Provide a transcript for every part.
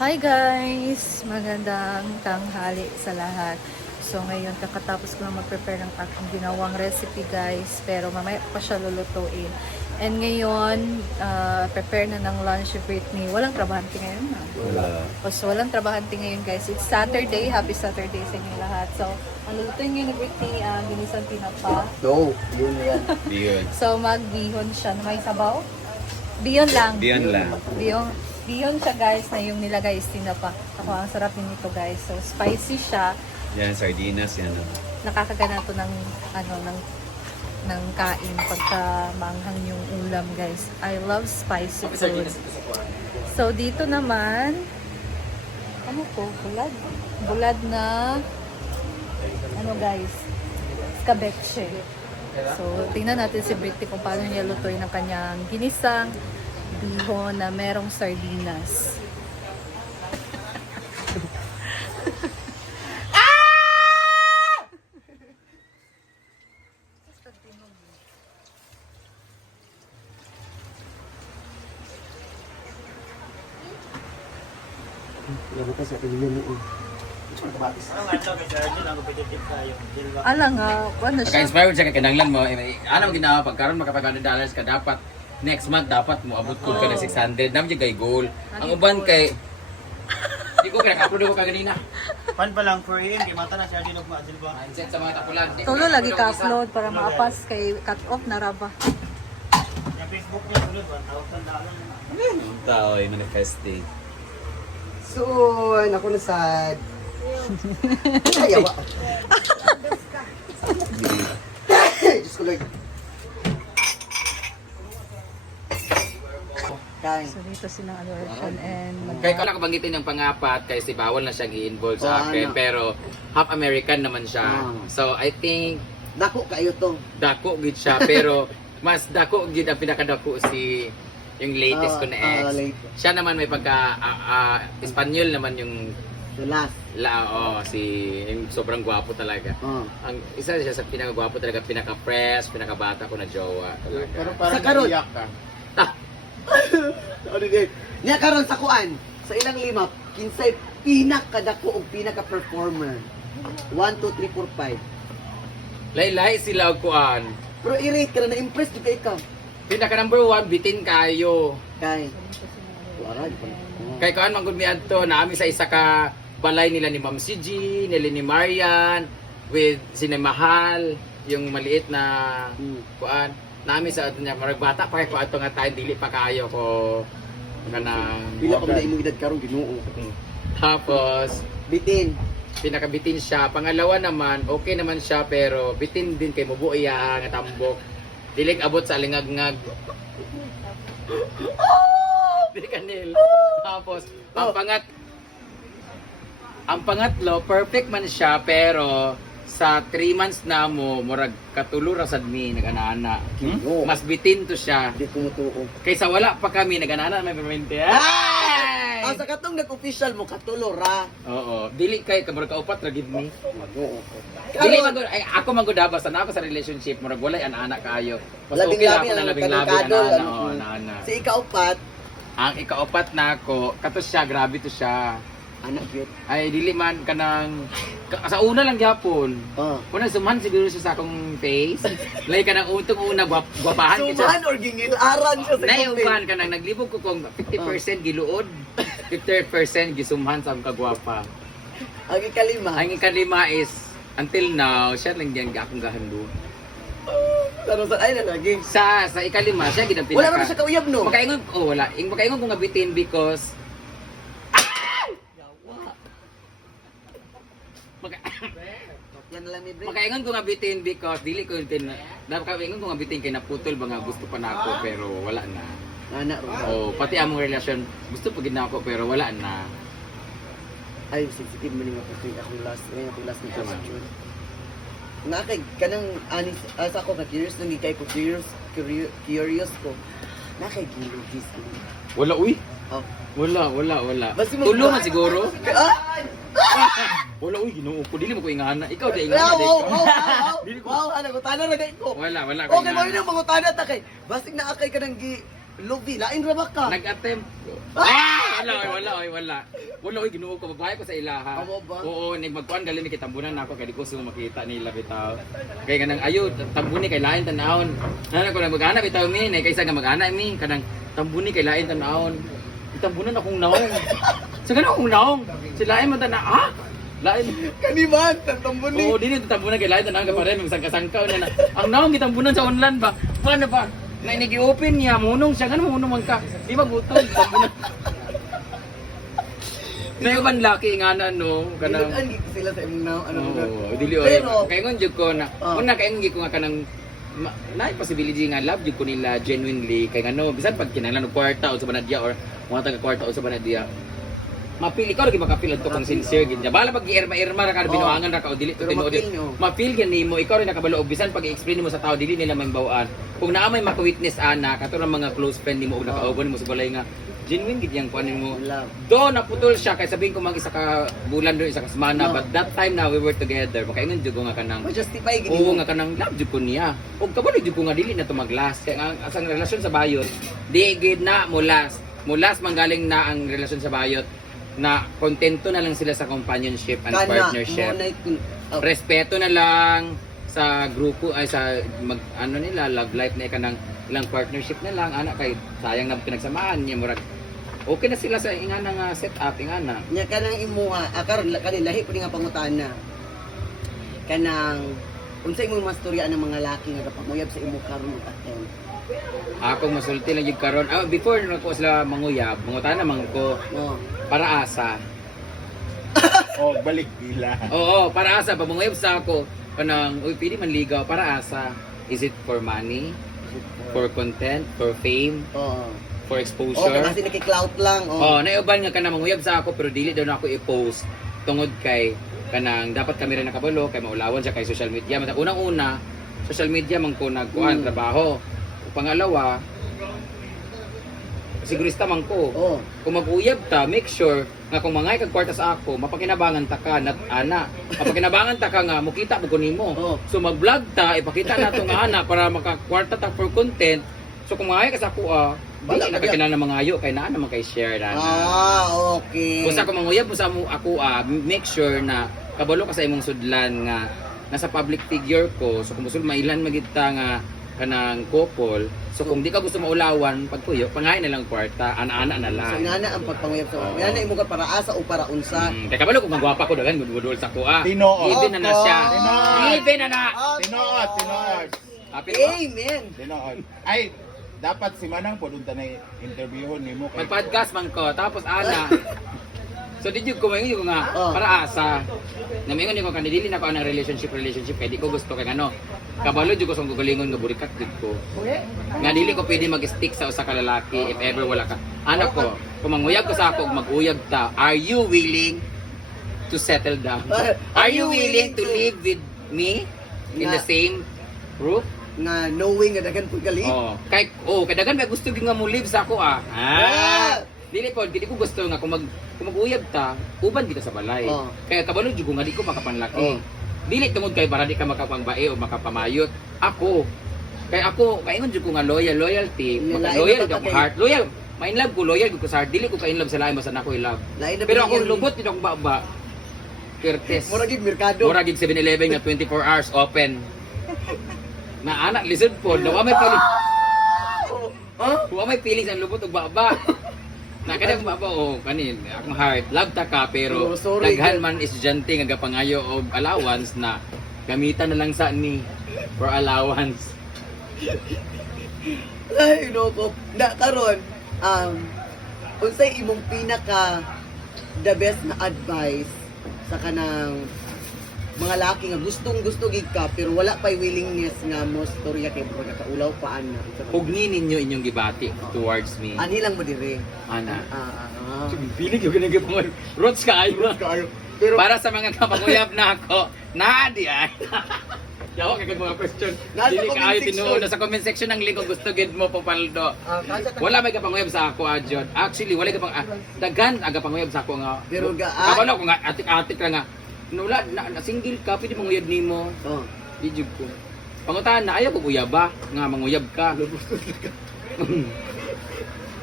Hi guys! Magandang tanghali sa lahat. So ngayon kakatapos ko lang mag-prepare ng aking ginawang recipe guys. Pero mamaya pa siya lulutuin. And ngayon, prepare na ng lunch si Britney. Walang trabahante ngayon na. Wala. So walang trabahante ngayon guys. It's Saturday. Happy Saturday sa inyo lahat. So ang lulutuin ngayon ni Britney, ginisang tinapa. No, yun yan. Bihon. So magbihon siya. May sabaw? Bihon lang. Bihon lang. Bihon siya guys na yung nilagay is tinapa. Ako, ang sarap din ito guys. So spicy siya. Yan, sardinas, yan. Nakakagana to ng ng kain pagka manghang yung ulam guys. I love spicy food. So dito naman ano to? Bulad. Bulad na ano guys? Escabeche. So tingnan natin si Britney kung paano niya lutuin ang kanyang ginisang bihon na merong sardinas. Lalo kasi ako yun yun. Ala nga, ano siya? Naka-inspired siya kay kinanglan mo. Anong ginawa pagkaroon makapag $100 ka dapat next month dapat mo abot ko ka na 600. Dami kay goal. Ang uban kay di ko pinaka-upload ko kaganina. Pan pa lang for him, di mata na siya dinog ma ba? Mindset sa mga tapulan. Tulo lagi ka-upload para maapas kay cut-off na raba. Yung Facebook niya sulod $1,000. Ang tao ay manifesting. So, ako na sad. Ayawa. Diyos ko Lord. Kain. So dito silang adoration and Kaya ko lang kabanggitin yung pangapat kay si bawal na siyang i-involve sa Oh, akin ano? pero half American naman siya. Ah. So I think Dako kayo to. dako gid siya pero mas dako gid ang pinakadako si yung latest ko na ex. Late. Siya naman may pagka Espanyol naman yung The last. si yung sobrang gwapo talaga. Ang isa siya sa pinakagwapo talaga, pinaka-fresh, pinakabata ko na jowa talaga. Pero Sa parang karon. naiyak ka. Ano din? Niya karon sa kuan. Sa ilang lima, kinsay pinakadako o pinaka-performer. 1, 2, 3, 4, 5. Laylay sila og kuan. Pero i-rate ka na, na-impress di ka ikaw. Pinaka number 1 bitin kayo. Kay. Wala, di pa. Kay kuan man gud mi adto naami sa isa ka balay nila ni Ma'am CG, nila ni Marian with Sinemahal, yung maliit na kuan. Nami sa ato niya marag bata pa kay ato nga tayo dili pa kaayo ko kanang Pila pa na imong edad karon Ginoo. tapos Bitin. pinakabitin siya. Pangalawa naman, okay naman siya pero bitin din kay mubo iya nga tambok. Dilig abot sa lingag-ngag. Dili kanil. Tapos ang pangatlo, perfect man siya pero sa 3 months na mo murag katulo ra sad mi nag-ana. Ginoo. Mas bitin to siya. Di ko mutuo. Kaysa wala pa kami nag-ana may permente. Ang sa katong nag-official mo katulor ha. Oo, dili kay kamurag kaupat ra gid mi. Oo. Dili man gud ay ako man gud basta na ako sa relationship murag walay ana kaayo. Mas Labing okay lang labi ako na ang labing-labi kadol, ana ano. oo ana. Si ikaupat, Ang ikaapat na ako, kato siya grabe to siya. anak cute. Ay dili man kanang sa una lang gyapon. Oh. Una suman siguro siya sa akong face. Lay ka nang utong una gwapahan ka siya. Suman or gingilaran siya sa Nayuban ka nang naglibog ko kung 50% giluod, 50% gisumhan sa akong kagwapa. Ang ikalima. Ang ikalima is until now, siya lang diyan akong gahando. Laro sa ay na lagi. Sa ikalima, siya gid ang Wala naman siya kauyab no. Makaingon, wala. Makaingon ko nga bitin because Yan na lang ni Bre. makaingon ko nga bitin because dili ko din makaingon ko nga bitin kay naputol ba nga gusto pa nako pero wala na. Anak ro. Oh, pati among relasyon gusto pa gid nako pero wala na. Ay sensitive man nga pati ako last, ngayon ako last ni question. Na kay kanang anis as ako ka curious nang kay ko curious ko. Na kay gilugis ko. Wala uy. Oh. Wala. Basta Tulo man siguro. Ah! Wala uy, ginoo ko dili mo ko ingana. Ikaw di Wow, ingana wow, dito. wow, ano ko tanong ra kay ko. Wala ko Okay, mo yun ang mga tanong ta kay. Basig na akay ka ng gi Lubi, lain ra ba ka? Nag-attempt. Ah! Wala, oy, Ginoo ko, babae ko sa ilaha. Amo ba? Oo, magkuan galing ni kitambunan nako kay di ko sumo makita nila bitaw. Kay kanang ayo tambuni kay lain tan-aon. Nana ko nang mag-ana bitaw mi, nay kaysa nga mag-ana mi kanang tambuni kay lain tan-aon. Itambunan akong naong. Sa ganun akong naong. Si lain man tan ha? Lain. Kaniman, tatambon ni. Oo, dili tambunan kay lain tan-aon ka pare sangka-sangka na. Ang naong gitambunan sa online ba? Paano ba? Na inigi-open niya, munong siya, ganun munong man ka. Di ba butol, tambunan. Na yung laki nga na no, kanang Ilan sila sa imong now, ano na. oo, dili oy. Pero- Kay ngon jud ko na, Oh. una kay ngon ko nga kanang na possibility nga love jud ko nila genuinely kay ngano bisan pag kinahanglan og kwarta o sa banadya or mga taga kwarta o sa banadya. Mapil ikaw lagi makapil adto kung sincere gid. Bala pag irma-irma ra ka Oh. binuangan ra ka o dili to Pero tinuod. mapil nyo. Mapil gyud nimo ikaw rin nakabalo og bisan pag i-explain mo sa tao dili nila mambawaan. Kung naa may maka-witness ana kato mga close friend nimo og nakauban mo sa balay nga genuine gid yang kuan mo. Love. Do naputol siya kay sabihin ko mag isa ka bulan do isa ka semana No. but that time na we were together makaingon jud ko nga kanang Ma-justify gid oo mo. nga kanang love jud ko niya ug kabalo jud ko nga dili na to mag-last kay ang asang relasyon sa bayot di gid na mo last manggaling na ang relasyon sa bayot na kontento na lang sila sa companionship and partnership respeto na lang sa grupo ay sa mag ano nila love life na kanang ilang partnership na lang anak kay sayang na pinagsamahan niya murag okay na sila sa ingana nga setup ingana Nya kanang imuha, karon kanang lahi pud nga pangutana. Kanang unsay imong mastorya ng mga laki nga kapamuyab sa imo karon ug aten. ako masulti lang yung karon before na ko sila manguyab mangutan naman ko No. para asa Oh, balik bila. oo para asa pag manguyab sa ako kanang uy pwede man ligaw para asa is it for money for content for fame Oo. for Oh, exposure kasi naki-clout lang. oh naiuban nga kanang manguyab sa ako pero dili daw na ako i-post tungod kay kanang dapat kami rin nakabalo kay maulawan siya kay social media matag unang-una social media man ko nagkuhan trabaho pangalawa sigurista man ko Oh. kung mag-uyab ta make sure nga kung mangay kag kwarta sa ako mapakinabangan ta ka nat ana mapakinabangan ta ka nga mukita mo nimo Oh. so mag-vlog ta ipakita nato nga ana para makakwarta ta for content so kung mangay ka sa ako Wala wala ka na kinahanglan mangayo kay naa naman kay share na Okay. kung sa kung manguyab mo sa ako make sure na kabalo ka sa imong sudlan nga nasa public figure ko so kung gusto mailan magita nga kanang couple so kung di ka gusto maulawan pagpuyo pangain na lang kwarta ana-ana na So, lang inana ang pagpanguyab sa Oo. inana imo ka para asa o para unsa. kaya kabalo kung magwapa ko dagan gudul sa ko Tinuod. even na na siya Tinuod. even na na Tinuod. happy na ba? Amen. Tinuod. Ay, dapat si Manang po doon na interviewon nimo kay mag-podcast man ko tapos ana so di jud ko mayon nga Oh. para asa namingon ni ko kanidili na ko ang relationship kay di ko gusto kay ano kabalo jud ko sa gugalingon nga burikat jud ko nga dili ko pwede mag-stick sa usa ka lalaki if ever wala ka anak ko kung manguyab ka sa ako ug mag-uyab ta are you willing to settle down are you willing to live with me in the same roof Nga knowing nga daghan pud gali. kay dagan kay gusto gyud nga mo live sa ako dili ko gusto nga kung mag-uyab ta uban kita sa balay Oh. kaya kabalo jud ko nga di ko makapanlaki Oh. dili tungod kay para di ka makapangbae o makapamayot ako kaingon jud ko nga loyalty Lain loyal na ka pagkatay. heart loyal ma in love ko loyal ko sa heart dili ko ka in love sa lain basta nako i love Lain na pero binigyan ako lubot din akong baba Curtis Mura gid merkado. mura gig 7-Eleven nga 24 hours open na anak lisod po daw may feeling may feelings ang lubot ug baba na kada baba kanin akong heart love ta ka pero Oh, sorry, daghan girl. man estudyante nga gapangayo og allowance na gamitan na lang sa ni for allowance Ay, no ko. Na karon unsay imong pinaka the best na advice sa kanang mga laki nga gusto gid ka pero wala pay willingness nga mo storya kay bro kaulaw paan na. ugni ninyo inyong gibati towards me Ani lang mo dire. ana Ah. pilig yung ginagawa roots ka ayo Pero para sa mga kapanguyab na ako na di ay yawa kay mga question Nasa dili comment ka ayo section. tinuod sa comment section ng link kung gusto gid mo papaldo kasa ka wala may kapanguyab sa ako adjod actually wala kapang daghan aga panguyab sa ako nga Pero kabalo ko nga atik-atik ra nga nula na single ka pwede manguyab nimo Oh. di jud ko pangutan na ayaw ko uyab ba nga manguyab ka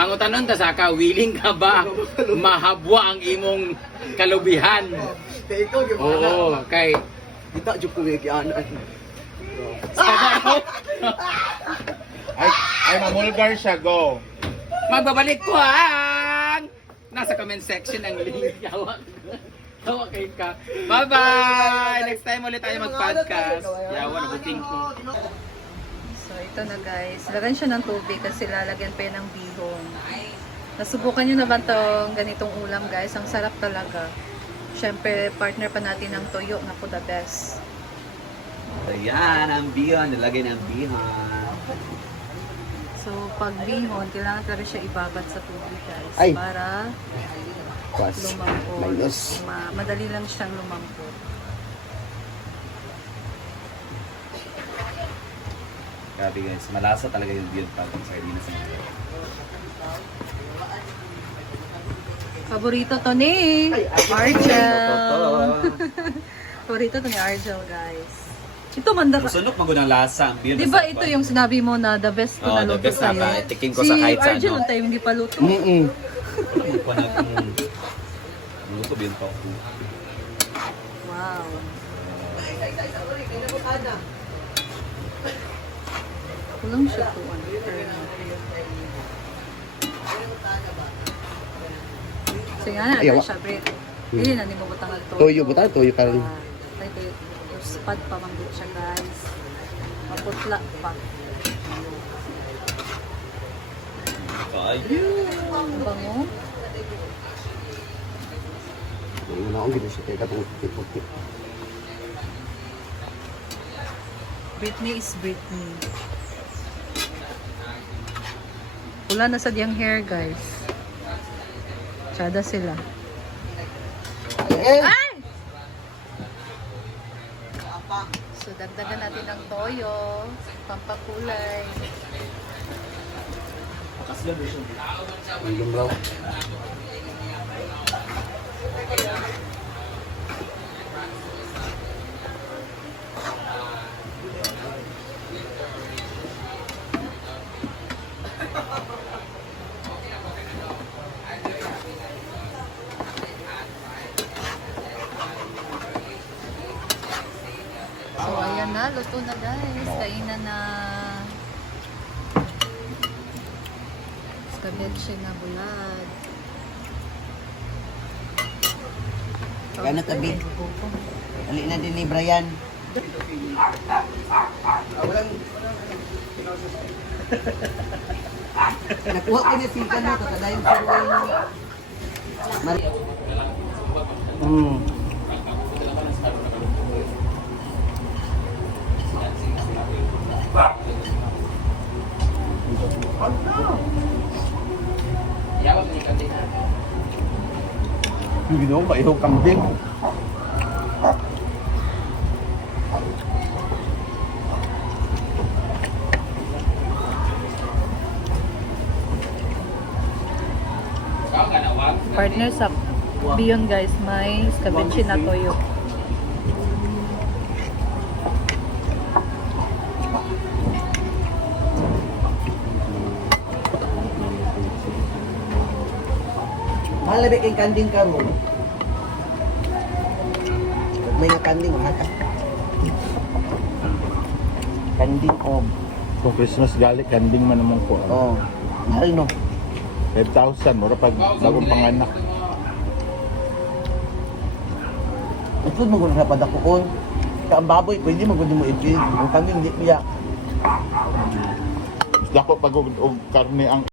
Pangutanon ta sa ka, willing ka ba mahabwa ang imong kalubihan? Kaya ikaw, di ba? Oo, kay Kita, dyan ko yung kianan. Ay mamulgar siya, go. magbabalik ko ang nasa comment section ang link. Tawa kayo ka. Bye-bye! Next time ulit tayo mag-podcast. Yawa, nabuting ko. So ito na guys, lagyan siya ng tubig kasi lalagyan pa yan ng bihon. Nasubukan nyo na ba itong ganitong ulam guys? Ang sarap talaga. Siyempre, partner pa natin ng toyo. Naku, the best. So yan, ang bihon. Nilagay ng bihon. So, pag bihon, kailangan talaga siya ibabat sa tubig guys. Ay. Para lumampot. Minus. Madali lang siyang lumampot. Grabe guys, malasa talaga yung bihon pag sa sardinas. Paborito to ni Argel. Paborito to ni Argel guys. Ito manda ka. Sunok magunang lasa ang bihon. Di ba ito yung sinabi mo na the best ko Oh, na the luto best na sa'yo? ba? Tikim ko sa kahit sa Argel, ano. ang tayo hindi pa luto. Luto bihon pa ako. Wow. Kulang siya to. Sige nga na, Ayaw. siya, Brit. Hindi na, hindi mo butang ito. Toyo, buta, toyo ka rin. Ito, spad pa manggit siya, guys. Maputla pa. Ay, Ang bango. Wala akong gino siya, kaya katong puti. Britney is Britney. Wala na sa diyang hair, guys. Tsada sila. Ay! So, dagdagan natin ng toyo, pampakulay. Ang lumlaw. So, ayan na. Luto na, guys. Kainan na. Escabeche na bulad. Kaya na tabi. Ali na din ni Brian. Nakuha ko na sika na, kakadayon ko rin. Hindi naman ba ihong kambing? Partner sa Beyond, guys, may escabeche na toyo. Mahal na ba kayong kanding ka mo? May nga kanding, hata. Kanding o. Kung Christmas gali, kanding man naman ko. Oh, mahal no. 5,000, mura pag bagong panganak. Ito mo kung napadakuon. Kaya ang baboy, pwede mo kung mo i-feed. Ang kanding, hindi niya. Dako pag og karne ang